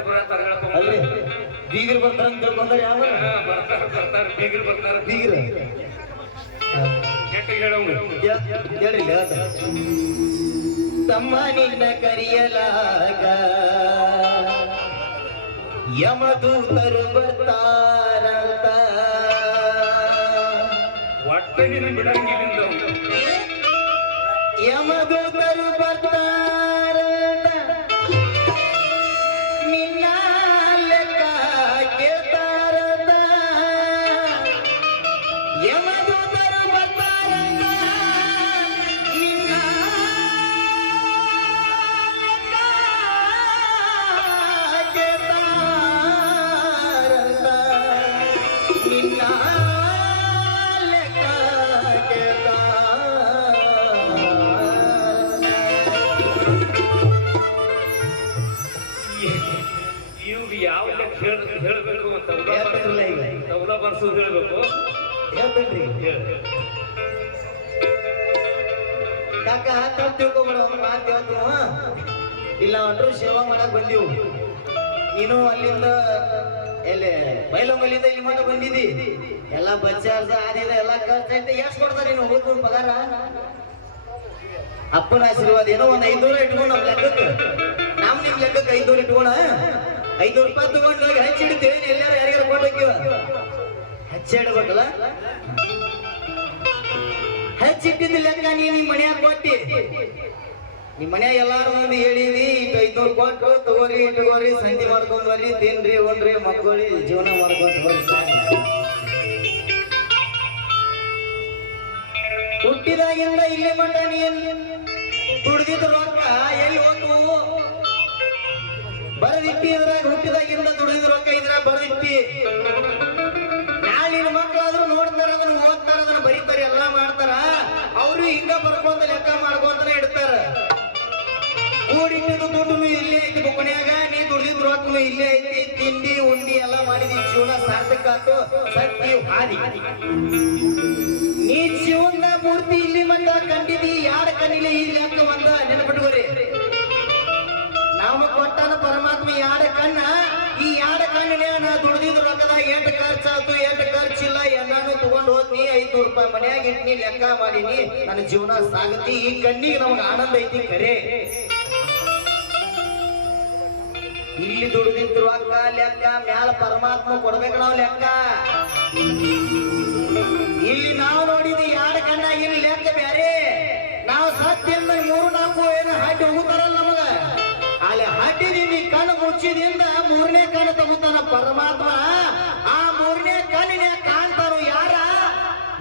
ಬರ್ತಾರ ಬರ್ತಾರ ಅಲ್ರಿ ಬೀಗರು ಬರ್ತಾರ ಅಂತ ತಿಳ್ಕೊಂಡ್ರೆ ಯಾವ ಬರ್ತಾರ ಬರ್ತಾರ ಬೀಗರು ಬರ್ತಾರ. ಬೀಗರ. ಕೆಟ್ಟ ಹೇಳಂಗ ಹೇಳ್ರಿ ತಮ್ಮ ನಿನ್ನ ಕರೆಯಲಾಗ ಯಮದೂತರು ಬರ್ತಾರಂತ. ಒಟ್ಟ ನಿನ್ನ ಬಿಡಂಗಿಲ್ಲ ಯಮದೂತರು ಬರ್ತಾರಂತ ಕಾಕ ತಪ್ಪು ತಿಳ್ಕೊಬೇಡ, ಒಂದು ಮಾತು ಹೇಳ್ತು ಇಲ್ಲ, ಅಂದ್ರು ಸೇವಾ ಮಾಡಕ್ ಬಂದೀವು. ನೀನು ಅಲ್ಲಿಂದ ಎಲ್ಲಿ ಬೈಲೊಂಗಲ್ಲಿಂದ ಇಲ್ಲಿ ಮಟ್ಟ ಬಂದಿದ್ದಿ ಎಲ್ಲ ಬಚ್ಚಾರ್ಸ, ಆದಿದ ಎಲ್ಲ ಖರ್ಚೈತೆ ಎಷ್ಟು ಕೊಡ್ತಾರೆ ನೀನು? ಹೋಗ್ಕೊಂಡು ಪಗಾರ. ಅಪ್ಪನ ಆಶೀರ್ವಾದ, ಏನೋ ಒಂದ್ ಐದ್ನೂರ ಇಟ್ಕೊಂಡು ನಮ್ಮ ಲೆಕ್ಕಕ್ಕೆ. ನಮ್ ನಿಮ್ ಲೆಕ್ಕಕ್ಕೆ ಐದ್ನೂರ ಇಟ್ಕೊಂಡ ಐದ್ನೂರು ರೂಪಾಯಿ ತಗೊಂಡು ಹಚ್ಚಿಡ್ತೀವಿ ಎಲ್ಲಾರು ಯಾರಿಗಾರ ಕೊಡ್ಬೇಕು ಹಚ್ಚಿಡ್ಬೇಕಲ್ಲ ಹಚ್ಚಿಟ್ಟಿದ್ದ ಲೆಕ್ಕ ನೀ ಮನ್ಯಾಗ ಕೊಟ್ಟಿ. ನಿಮ್ ಮನ್ಯಾಗ ಎಲ್ಲಾರು ಒಂದು ಹೇಳಿದಿ, ಇಟ್ಟು ಐದ್ನೂರು ಕೊಟ್ಟು ತಗೋರಿ ಇಟ್ಕೋರಿ ಸಂಧಿ ಮಾಡ್ಕೊಂಡ್ ಬರ್ರಿ ತಿನ್ರಿ, ಉಣ್ರಿ ಮಕ್ಕಳಿ ಜೀವನ ಮಾಡ್ಕೊಂಡ್ ಬರ್ರಿ. ಹುಟ್ಟಿದಾಗಿಂದ ಇಲ್ಲಿ ಮಟ್ಟ ನೀ ದುಡ್ದಿದ್ದ ರೊಕ್ಕ ಎಲ್ಲಿ ಹೋದ್ವು? ಬರದಿಟ್ಟಿ ಇದ್ರಾಗ ಹುಟ್ಟಿದಾಗಿಂದ ದುಡಿದ ರೊಕ್ಕ ಇದ್ರಾಗ ಬರದಿಟ್ಟಿ. ಹಿಂಗ ಬರ್ಕೊಂತ ಲೆಕ್ಕ ಮಾಡ್ಕೊಂತಾನೆ ಇಡ್ತಾರ. ಕೂಡಿಟ್ಟಿದ್ದು ದುಡ್ಡು ಇಲ್ಲೇ ಐತಿ ಬುಕ್ಕನ್ಯಾಗ ನೀ ದುಡ್ದಿದ್ ರೊಕ್ಕನು ಇಲ್ಲೇ ಐತಿ, ತಿಂಡಿ, ಉಂಡಿ ಎಲ್ಲ ಮಾಡಿದಿ, ಜೀವನ ಸಾರ್ಥಕ ಆತು ಸತ್ತಿ ಹಾದಿ. ನೀ ಜೀವನ ಪೂರ್ತಿ ಇಲ್ಲಿ ಮತ್ತ ಕಂಡಿದಿ, ಯಾರ ಕಣ್ಣಿಲ್ಲ ಈ ಲೆಕ್ಕ ಒಂದ ನೆನಪಿಟ್ಕೋರಿ. ನಾವು ಕೊಟ್ಟಾನ ಪರಮಾತ್ಮ ಯಾರ ಕಣ್ಣ, ಈ ಯಾರ ಕಣ್ಣಿನ ನಾ ದುಡ್ದಿದ್ ರೊಕ್ಕದಾಗ ಎಂಟು ಖರ್ಚಾತು ಎಂಟು ತಗೊಂಡ್ ಹೋದ್ನಿ ರೂಪಾಯಿ ಮನ್ಯಾಗ ಇಟ್ನಿ, ಲೆಕ್ಕ ಮಾಡೀನಿ. ನನ್ನ ಜೀವನ ಸಾಗತಿ. ಈ ಕಣ್ಣಿಗೆ ನಮ್ಗೆ ಆನಂದ ಐತಿ ಕರೆ. ಇಲ್ಲಿ ದುಡಿದಿದ್ರು ಅಕ್ಕ ಲೆಕ್ಕ, ಮ್ಯಾಲ ಪರಮಾತ್ಮ ಕೊಡ್ಬೇಕು ನಾವು ಲೆಕ್ಕ. ಇಲ್ಲಿ ನಾವು ನೋಡಿದ ಯಾರ ಕಣ್ಣ ಲೆಕ್ಕ ಬ್ಯಾರೆ. ನಾವು ಸತ್ಯ ಮೂರು ನಾಲ್ಕು ಏನು ಹಾಕಿ ಹೋಗುತ್ತಾರಲ್ಲ ನಮಗ. ಅಲ್ಲಿ ಹಾಕಿದೀನಿ ಕಣ್ಣು ಮುಚ್ಚಿದಿಂದ ಮೂರನೇ ಕಣ್ಣು ತಗೋತಾನ ಪರಮಾತ್ಮ ಆ ಮೂರನೇ ಕಣ್ಣಿನ ಕಾಣ್ತಾನು ಯಾರ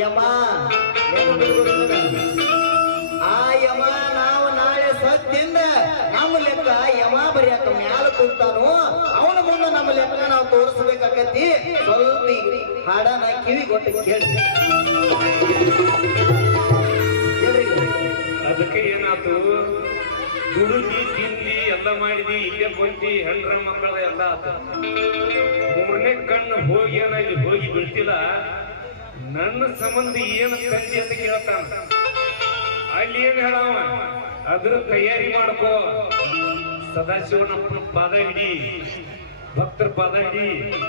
ಯಮ. ಆ ಯಮ ನಾವು ನಾಳೆ ಸತ್ತಿಂದ ನಮ್ಮ ಲೆಕ್ಕ ಯಮ ಬರಿಯಾಕ ಮ್ಯಾಲ ಕುಂತಾನು ಅವನ ಮುಂದೆ ನಮ್ಮ ಲೆಕ್ಕ ನಾವು ತೋರಿಸ್ಬೇಕಾಗತ್ತಿ ಸ್ವಲ್ಪ ಹಾಡನ ಕಿವಿ ಕೊಟ್ಟು ಕೇಳಿ. ಅದಕ್ಕೆ ಏನಾಯ್ತು? ದುಡುಕಿ ತಿಂದಿ, ಎಲ್ಲ ಮಾಡಿದಿ, ಇಲ್ಲೇ ಕೊಟ್ಟಿ ಹೆಂಡ್ರ ಮಕ್ಕಳ ಎಲ್ಲ ಆತ. ಮೂರನೇ ಕಣ್ಣು ಹೋಗಿ ಏನಾಗಿ ಹೋಗಿ ಬೀಳ್ತಿಲ್ಲ. ನನ್ನ ಸಂಬಂಧ ಏನು ತಂದೆ ಅಂತ ಕೇಳ್ತಾನ? ಅಲ್ಲಿ ಏನ್ ಹೇಳವ? ಅದ್ರ ತಯಾರಿ ಮಾಡ್ಕೋ. ಸದಾಶಿವನಪ್ಪನ ಪಾದ ಹಿಡಿ, ಭಕ್ತರ ಪಾದ ಹಿಡಿ,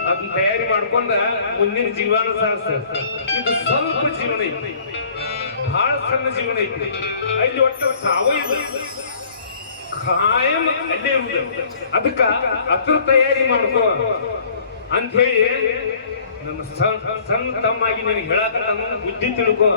ಅದನ್ನ ತಯಾರಿ ಮಾಡ್ಕೊಂಡ ಮುಂದಿನ ಜೀವನ ಸಾಹಸ ಇದು ಸ್ವಲ್ಪ ಜೀವನ ಐತಿ. ಬಹಳ ಸಣ್ಣ ಜೀವನ ಐತಿ. ಅಲ್ಲಿ ಒಟ್ಟು ಸಾವು ಕಾಯಂ ಅಲ್ಲೇ ಅದಕ್ಕ ಅದ್ರ ತಯಾರಿ ಮಾಡ್ಕೋ. ಅಂತ ಹೇಳಿ ನನ್ನ ಸಣ್ಣ ತಮ್ಮಾಗಿ ನಿನಗೆ ಹೇಳಕ ಬುದ್ಧಿ ತಿಳ್ಕೋ.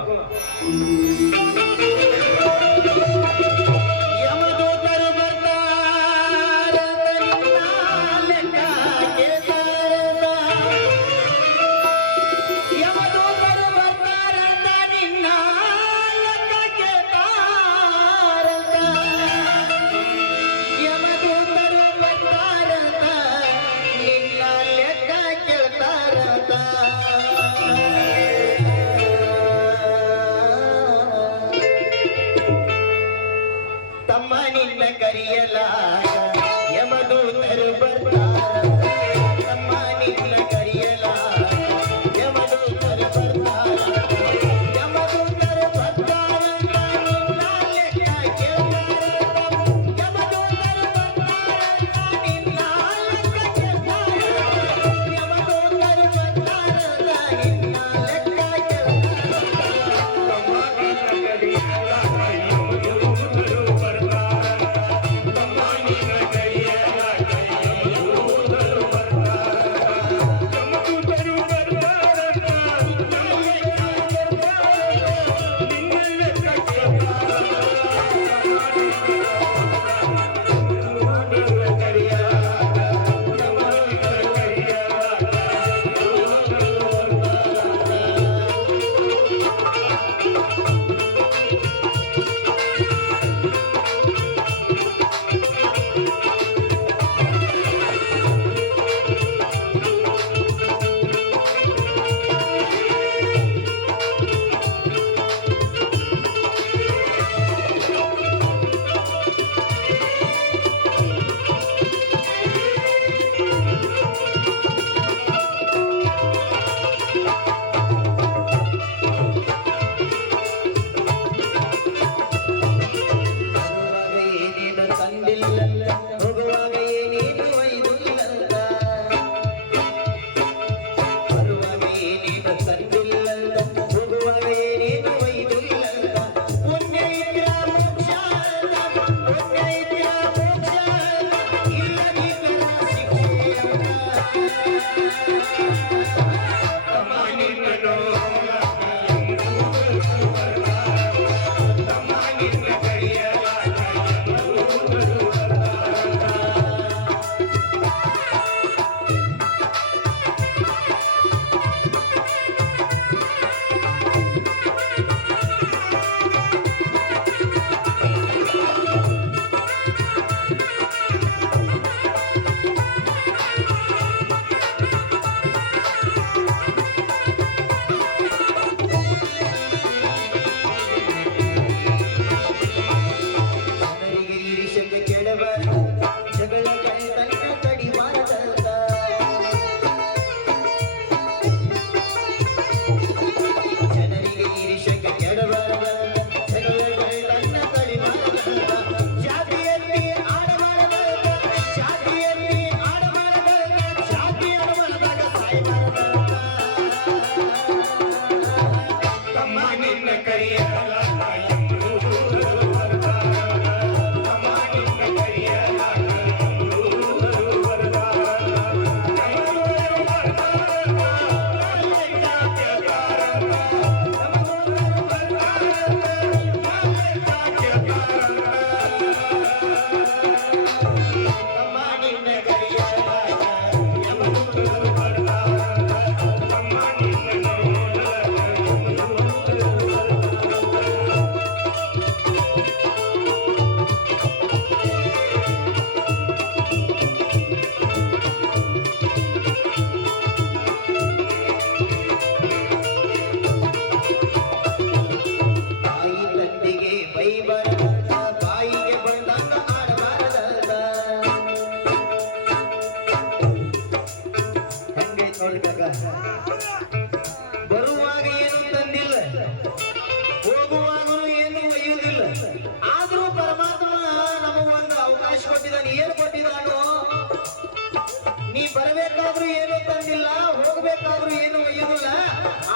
ಬರಬೇಕಾದ್ರೂ ಏನು ತಂದಿಲ್ಲ, ಹೋಗ್ಬೇಕಾದ್ರೂ ಏನು ಒಯ್ಯೋದಿಲ್ಲ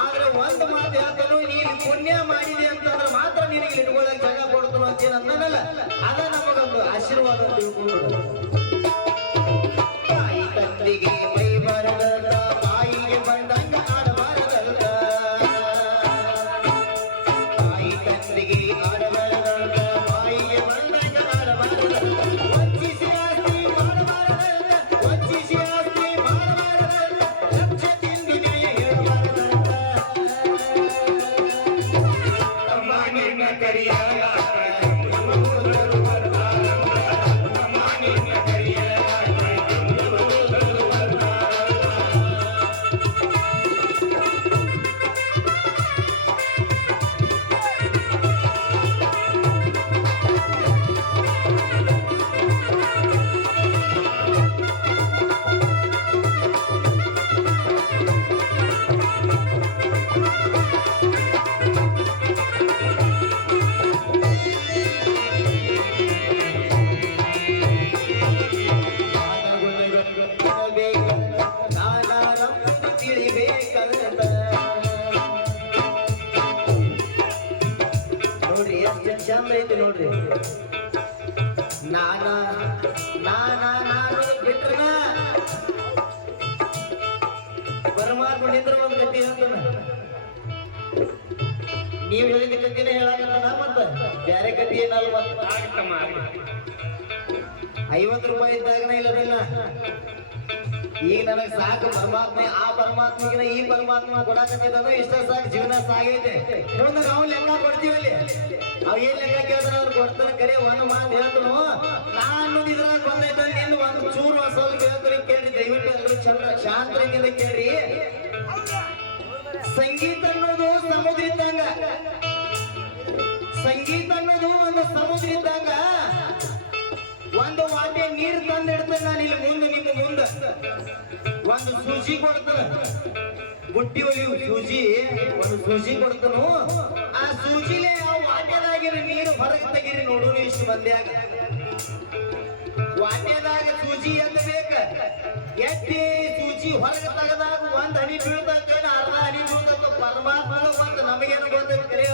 ಆದ್ರೆ ಒಂದು ಮಾತು ಹೇಳ್ತಾನು, ನೀನು ಪುಣ್ಯ ಮಾಡಿದೆ ಅಂತಂದ್ರೆ ಮಾತ್ರ ನಿನಗೆ ಇಟ್ಕೊಳ್ಳಕ್ ಜಾಗ ಕೊಡ್ತಾನು ಅಂತ ಅದ ನಮಗೊಂದು ಆಶೀರ್ವಾದ ತಿಳ್ಕೊಂಡು. ನಿಂದ್ರ ಒಂದು ಗತಿ ಹೇಳ್ತಾನ ನೀವ್ ಹೇಳಿದ ಕತಿನೇ ಹೇಳಕತ್ತಾನ ಮತ್ತ ಬ್ಯಾರೆ ಕತಿ ಏನಲ್ಲ ಮತ್ತ. ಐವತ್ತು ರೂಪಾಯಿ ಇದ್ದಾಗನ ಇಲ್ಲದಿಲ್ಲ ಈಗ ನನಗೆ ಸಾಕು ಪರಮಾತ್ಮ, ಆ ಪರಮಾತ್ಮಗಿನ ಈ ಪರಮಾತ್ಮ ಕೊಡಕತ್ತಿದ್ದು ಇಷ್ಟ ಸಾಕು, ಜೀವನ ಸಾಗೈತೆ. ಮುಂದೆ ನಾವು ಲೆಕ್ಕ ಕೊಡ್ತೀವಲ್ಲಿ ಅವ್ ಏನ್ ಲೆಕ್ಕ ಕೇಳಿದ್ರೆ ಅವ್ರು ಕೊಡ್ತಾರೆ ಕರೆ, ಒಂದು ಮಾತು ಹೇಳ್ತನು. ನಾನು ಇದ್ರಾಗ ಬಂದೈತೆ ನಿನ್ನ ಒಂದು ಚೂರು ಹೊಸ ಕೇಳ್ತಾರೆ ಕೇಳಿ ದಯವಿಟ್ಟು ಎಲ್ಲರೂ ಚಂದ ಶಾಂತರಿಂದ ಕೇಳ್ರಿ. ಸಂಗೀತ ಅನ್ನೋದು ಸಮುದ್ರ ಇದ್ದಂಗ. ಸಂಗೀತ ಅನ್ನೋದು ಒಂದು ಸಮುದ್ರ ಇದ್ದಂಗ. ಒಂದು ವಾಟೆ ನೀರು ತಂದಿಡ್ತಾನೆ ನಾನು ಇಲ್ಲಿ ಮುಂದೆ, ನಿಮ್ಮ ಮುಂದೆ. ಒಂದು ಸೂಜಿ ಕೊಡ್ತಾನ. ಬುಟ್ಟಿ ಒಲಿಯು ಸೂಜಿ, ಒಂದು ಸೂಜಿ ಕೊಡ್ತಾನು. ಆ ಸೂಜಿಲೆ ಆ ವಾಟ್ಯದಾಗಿನ ನೀರು ಹೊರಗೆ ತೆಗೀರಿ ನೋಡೋಣ ಇಷ್ಟು ಮಂದ್ಯಾಗ ವಾಟ್ಯದಾಗ ಸೂಜಿ ಎತ್ತ ಬೇಕ ಸೂಜಿ ಹೊರಗೆ ತೆಗೆದಾಗ ಒಂದ್ ಹನಿ ಬೀಳ್ತೈತೆ ಅರ್ಧ ಹನಿ ಬೀಳ್ತೈತೆ ಪರಮಾತ್ಮ ಒಂದು ನಮಗೇನು ಗೊತ್ತೈತೆ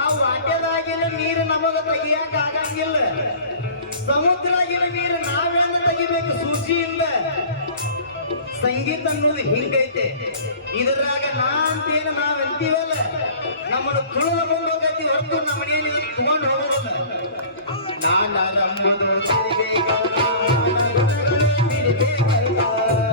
ಆ ವಾಟ್ಯದಾಗಿನ ನೀರು ನಮಗ ತೆಗಿಯಾಕ ಆಗಂಗಿಲ್ಲ. ಸಮುದ್ರಾಗಿನ ನೀರು ನಾವೇನ ತೆಗಿಬೇಕು? ಸೂಜಿಯಿಂದ ಸಂಗೀತ ಅನ್ನೋದು ಹಿಂಗೈತೆ. ಇದ್ರಾಗ ನಾ ಅಂತೇನು ನಾವ್ ಅಂತೀವಲ್ಲ? ನಮ್ಮನ್ನು ತುಳಿದ ಮುಂದೆ ಹೋಗೈತಿ ಹೊರತು ನಮ್ಮನೇಲಿ ತಗೊಂಡು ಹೋಗೋದಿಲ್ಲ. ನಾನಂಬುದು ತಿಳಿಬೇಕಲ್ಲ, ಗುಣಗಳು ಬಿಡಬೇಕಲ್ಲ.